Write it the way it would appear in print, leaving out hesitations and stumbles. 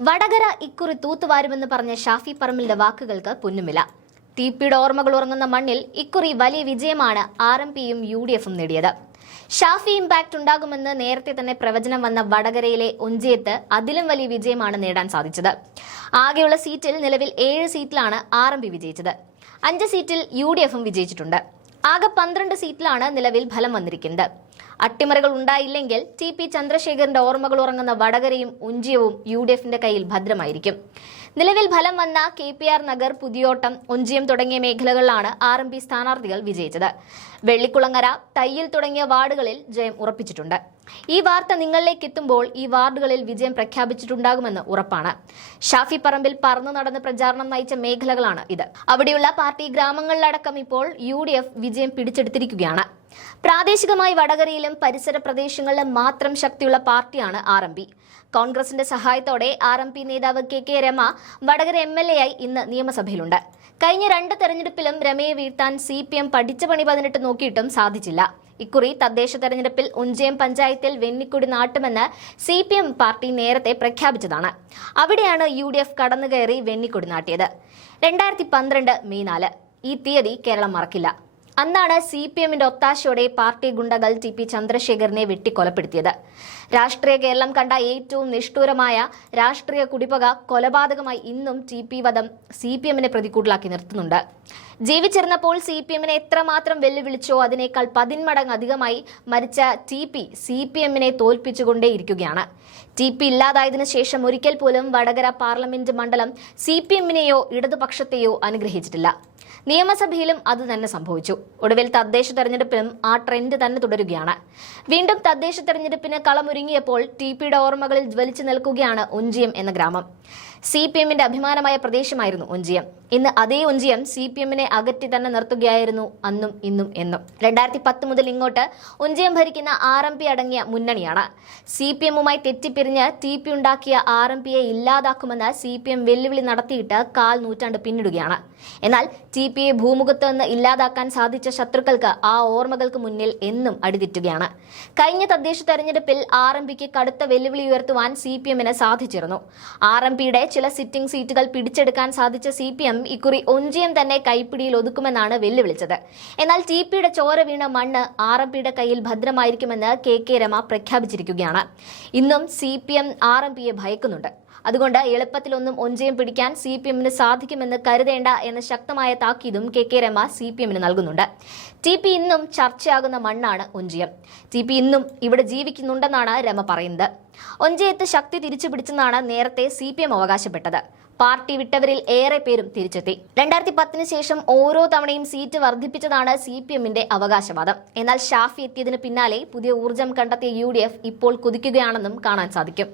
വടകര ഇക്കുറി തൂത്തുവാരുമെന്ന് പറഞ്ഞ ഷാഫി പറമ്പിലിന്റെ വാക്കുകൾക്ക് പൊന്നുമില്ല. ടിപിയുടെ ഓർമ്മകൾ ഉറങ്ങുന്ന മണ്ണിൽ ഇക്കുറി വലിയ വിജയമാണ് RMPയും UDFും നേടിയത്. ഷാഫി ഇമ്പാക്ട് ഉണ്ടാകുമെന്ന് നേരത്തെ തന്നെ പ്രവചനം വന്ന വടകരയിലെ ഒഞ്ചിയത്ത് അതിലും വലിയ വിജയമാണ് നേടാൻ സാധിച്ചത്. ആകെയുള്ള സീറ്റിൽ നിലവിൽ 7 സീറ്റിലാണ് RMP വിജയിച്ചത്. 5 സീറ്റിൽ UDFും വിജയിച്ചിട്ടുണ്ട്. ആകെ 12 സീറ്റിലാണ് നിലവിൽ ഫലം വന്നിരിക്കുന്നത്. അട്ടിമറികൾ ഉണ്ടായില്ലെങ്കിൽ TP ചന്ദ്രശേഖരന്റെ ഓർമ്മകൾ ഉറങ്ങുന്ന വടകരയും ഒഞ്ചിയവും UDFിന്റെ കയ്യിൽ ഭദ്രമായിരിക്കും. നിലവിൽ ഫലം വന്ന KPR നഗർ, പുതിയോട്ടം, ഒഞ്ചിയം തുടങ്ങിയ മേഖലകളിലാണ് RMP സ്ഥാനാർത്ഥികൾ വിജയിച്ചത്. വെള്ളിക്കുളങ്ങര, തയ്യിൽ തുടങ്ങിയ വാർഡുകളിൽ ജയം ഉറപ്പിച്ചിട്ടുണ്ട്. ഈ വാർത്ത നിങ്ങളിലേക്ക് എത്തുമ്പോൾ ഈ വാർഡുകളിൽ വിജയം പ്രഖ്യാപിച്ചിട്ടുണ്ടാകുമെന്ന് ഉറപ്പാണ്. ഷാഫി പറമ്പിൽ പറന്നു നടന്ന് പ്രചാരണം നയിച്ച മേഖലകളാണ് ഇത്. അവിടെയുള്ള പാർട്ടി ഗ്രാമങ്ങളിലടക്കം ഇപ്പോൾ UDF വിജയം പിടിച്ചെടുത്തിരിക്കുകയാണ്. പ്രാദേശികമായി വടകരയിലും പരിസര പ്രദേശങ്ങളിലും മാത്രം ശക്തിയുള്ള പാർട്ടിയാണ് RMP. കോൺഗ്രസിന്റെ സഹായത്തോടെ RMP നേതാവ് KK രമ വടകര MLA ആയി ഇന്ന് നിയമസഭയിലുണ്ട്. കഴിഞ്ഞ 2 തെരഞ്ഞെടുപ്പിലും രമയെ വീഴ്ത്താൻ CPM പഠിച്ച പണി 18 നോക്കിയിട്ടും സാധിച്ചില്ല. ഇക്കുറി തദ്ദേശ തെരഞ്ഞെടുപ്പിൽ ഒഞ്ചിയം പഞ്ചായത്തിൽ വെന്നിക്കൊടി നാട്ടുമെന്ന് CPM പാർട്ടി നേരത്തെ പ്രഖ്യാപിച്ചതാണ്. അവിടെയാണ് UDF കടന്നുകയറി വെന്നിക്കൊടി നാട്ടിയത്. 2012 മെയ് 4. ഈ തീയതി കേരളം മറക്കില്ല. അന്നാണ് CPMന്റെ ഒത്താശയോടെ പാർട്ടി ഗുണ്ടകൾ TP ചന്ദ്രശേഖരനെ വെട്ടിക്കൊലപ്പെടുത്തിയത്. രാഷ്ട്രീയ കേരളം കണ്ട ഏറ്റവും നിഷ്ഠൂരമായ രാഷ്ട്രീയ കുടിപ്പക കൊലപാതകമായി ഇന്നും TP വധം CPMനെ പ്രതികൂട്ടിലാക്കി നിർത്തുന്നുണ്ട്. ജീവിച്ചിരുന്നപ്പോൾ CPMനെ എത്രമാത്രം വെല്ലുവിളിച്ചോ അതിനേക്കാൾ 10 മടങ്ങ് അധികമായി മരിച്ച TP CPMനെ തോൽപ്പിച്ചുകൊണ്ടേയിരിക്കുകയാണ്. TP ഇല്ലാതായതിനു ശേഷം ഒരിക്കൽ പോലും വടകര പാർലമെന്റ് മണ്ഡലം CPMനെയോ ഇടതുപക്ഷത്തെയോ അനുഗ്രഹിച്ചിട്ടില്ല. നിയമസഭയിലും അത് തന്നെ സംഭവിച്ചു. ഒടുവിൽ തദ്ദേശ തെരഞ്ഞെടുപ്പിലും ആ ട്രെൻഡ് തന്നെ തുടരുകയാണ്. വീണ്ടും തദ്ദേശ തെരഞ്ഞെടുപ്പിന് കളമൊരുങ്ങിയപ്പോൾ TPയുടെ ഓർമ്മകളിൽ ജ്വലിച്ചു നിൽക്കുകയാണ് ഒഞ്ചിയം എന്ന ഗ്രാമം. CPMന്റെ അഭിമാനമായ പ്രദേശമായിരുന്നു ഒഞ്ചിയം. ഇന്ന് അതേ ഒഞ്ചിയം CPMനെ അകറ്റി തന്നെ നിർത്തുകയായിരുന്നു അന്നും ഇന്നും എന്നും. 2010 മുതൽ ഇങ്ങോട്ട് ഒഞ്ചിയം ഭരിക്കുന്ന RMP അടങ്ങിയ മുന്നണിയാണ്. CPMുമായി തെറ്റിപ്പിരിഞ്ഞ് TP ഉണ്ടാക്കിയ RMPയെ ഇല്ലാതാക്കുമെന്ന് CPM വെല്ലുവിളി നടത്തിയിട്ട് 1/4 നൂറ്റാണ്ട് പിന്നിടുകയാണ്. എന്നാൽ TPയെ ഭൂമുഖത്ത് നിന്ന് ഇല്ലാതാക്കാൻ സാധിച്ച ശത്രുക്കൾക്ക് ആ ഓർമ്മകൾക്ക് മുന്നിൽ എന്നും അടിതെറ്റുകയാണ്. കഴിഞ്ഞ തദ്ദേശ തെരഞ്ഞെടുപ്പിൽ RMPക്ക് കടുത്ത വെല്ലുവിളി ഉയർത്തുവാൻ CPMന് സാധിച്ചിരുന്നു. RMPയുടെ ചില സിറ്റിംഗ് സീറ്റുകൾ പിടിച്ചെടുക്കാൻ സാധിച്ച CPM ഇക്കുറി ഒഞ്ചിയം തന്നെ കൈപ്പിടിയിൽ ഒതുക്കുമെന്നാണ് വെല്ലുവിളിച്ചത്. എന്നാൽ TPയുടെ ചോര വീണ മണ്ണ് RMPയുടെ കയ്യിൽ ഭദ്രമായിരിക്കുമെന്ന് KK രമ പ്രഖ്യാപിച്ചിരിക്കുകയാണ്. ഇന്നും CPM RMPയെ ഭയക്കുന്നുണ്ട്. അതുകൊണ്ട് എളുപ്പത്തിലൊന്നും ഒഞ്ചിയം പിടിക്കാൻ CPMന് സാധിക്കുമെന്ന് കരുതേണ്ട എന്ന ശക്തമായ താക്കീതും KK രമ CPMന് നൽകുന്നുണ്ട്. TP ഇന്നും ചർച്ചയാകുന്ന മണ്ണാണ് ഒഞ്ചിയം. TP ഇന്നും ഇവിടെ ജീവിക്കുന്നുണ്ടെന്നാണ് രമ പറയുന്നത്. ഒഞ്ചിയത്ത് ശക്തി തിരിച്ചു പിടിച്ചെന്നാണ് നേരത്തെ CPM അവകാശപ്പെട്ടത്. പാർട്ടി വിട്ടവരിൽ ഏറെ പേരും തിരിച്ചെത്തി. 2010 ശേഷം ഓരോ തവണയും സീറ്റ് വർദ്ധിപ്പിച്ചതാണ് CPMന്റെ അവകാശവാദം. എന്നാൽ ഷാഫി എത്തിയതിന് പിന്നാലെ പുതിയ ഊർജം കണ്ടെത്തിയ UDF ഇപ്പോൾ കുതിക്കുകയാണെന്നും കാണാൻ സാധിക്കും.